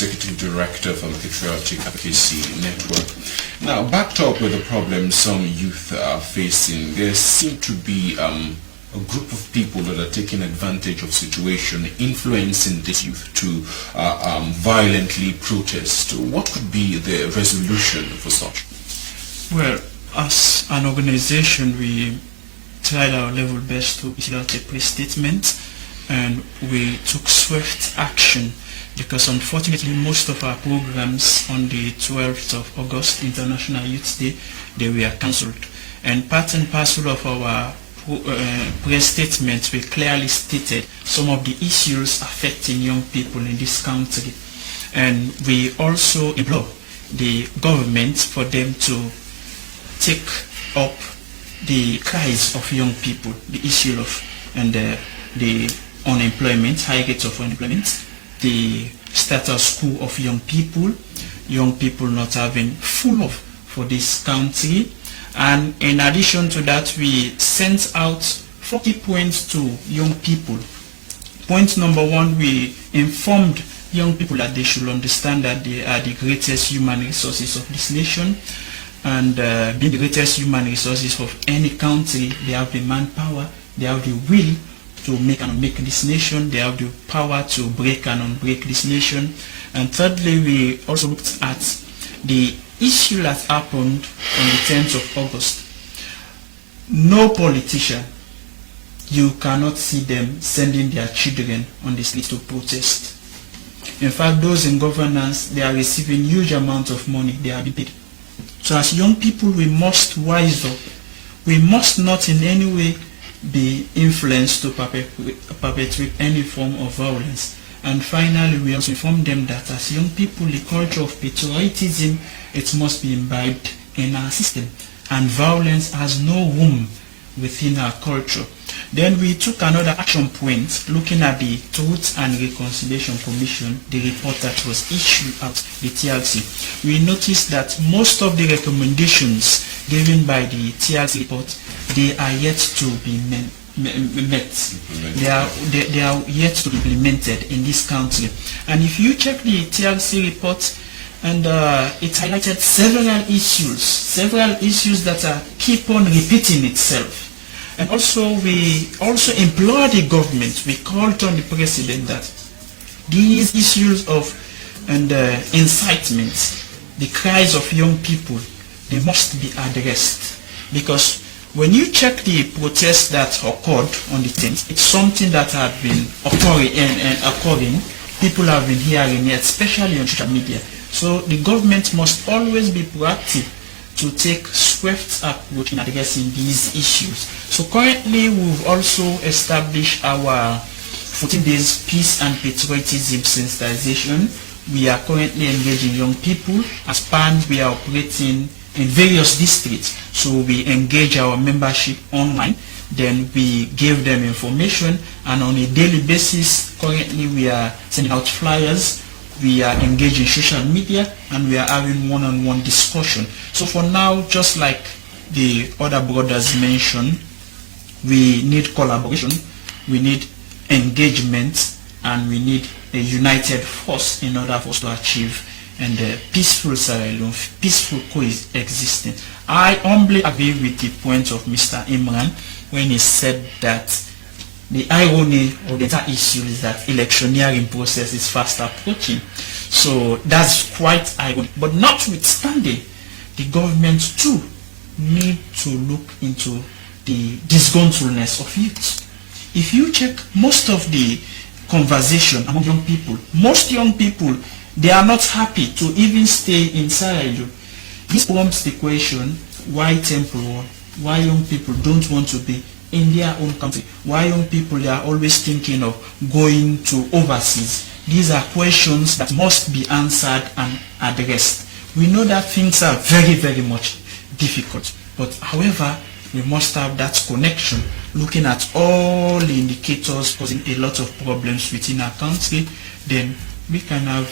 Executive Director for the Patriotic Advocacy Network. Now, backed up with the problems some youth are facing, there seem to be a group of people that are taking advantage of situation, influencing this youth to violently protest. What could be the resolution for such? Well, as an organization, we tried our level best to issue out a press statement, and we took swift action because unfortunately most of our programs on the 12th of August, International Youth Day, they were cancelled. And part and parcel of our press statement, we clearly stated some of the issues affecting young people in this country. And we also implore the government for them to take up the cries of young people, the issue of the unemployment, high rates of unemployment, the status quo of young people not having full love for this country. And in addition to that, we sent out 40 points to young people. Point number one, we informed young people that they should understand that they are the greatest human resources of this nation, and being the greatest human resources of any country, they have the manpower, they have the will to make and unmake this nation, they have the power to break and unbreak this nation. And thirdly, we also looked at the issue that happened on the 10th of August. No politician, you cannot see them sending their children on the street to protest. In fact, those in governance, they are receiving huge amounts of money, they are being paid. So as young people, we must wise up. We must not in any way be influenced to perpetrate any form of violence. And finally, we also inform them that as young people, the culture of patriotism, it must be imbibed in our system. And violence has no room within our culture. Then we took another action point looking at the Truth and Reconciliation Commission, the report that was issued out, the TRC. We noticed that most of the recommendations given by the TRC report, they are yet to be met. They are yet to be implemented in this country. And if you check the TRC report, and it highlighted several issues that keep on repeating itself. And also, we also implore the government, we called on the president that these issues of incitement, the cries of young people, they must be addressed. Because when you check the protests that occurred on the 10th, it's something that had been occurring. People have been hearing it, especially on social media. So the government must always be proactive to take swift approach in addressing these issues. So currently we've also established our 14 days peace and patriotism sensitization. We are currently engaging young people. As PAN, we are operating in various districts. So we engage our membership online, then we give them information, and on a daily basis, currently we are sending out flyers. We are engaging social media, and we are having one-on-one discussion. So for now, just like the other brothers mentioned, we need collaboration, we need engagement, and we need a united force in order for us to achieve peaceful Sierra peaceful coexisting. I humbly agree with the point of Mr. Imran when he said that the irony of the entire issue is that electioneering process is fast approaching. So that's quite ironic. But notwithstanding, the government too need to look into the disgruntledness of youth. If you check most of the conversation among young people, most young people, they are not happy to even stay in Sierra. This prompts the question, why temporal? Why young people don't want to be in their own country? Why young people, they are always thinking of going to overseas? These are questions that must be answered and addressed. We know that things are very, very much difficult. But however, we must have that connection, looking at all the indicators causing a lot of problems within our country, then we can have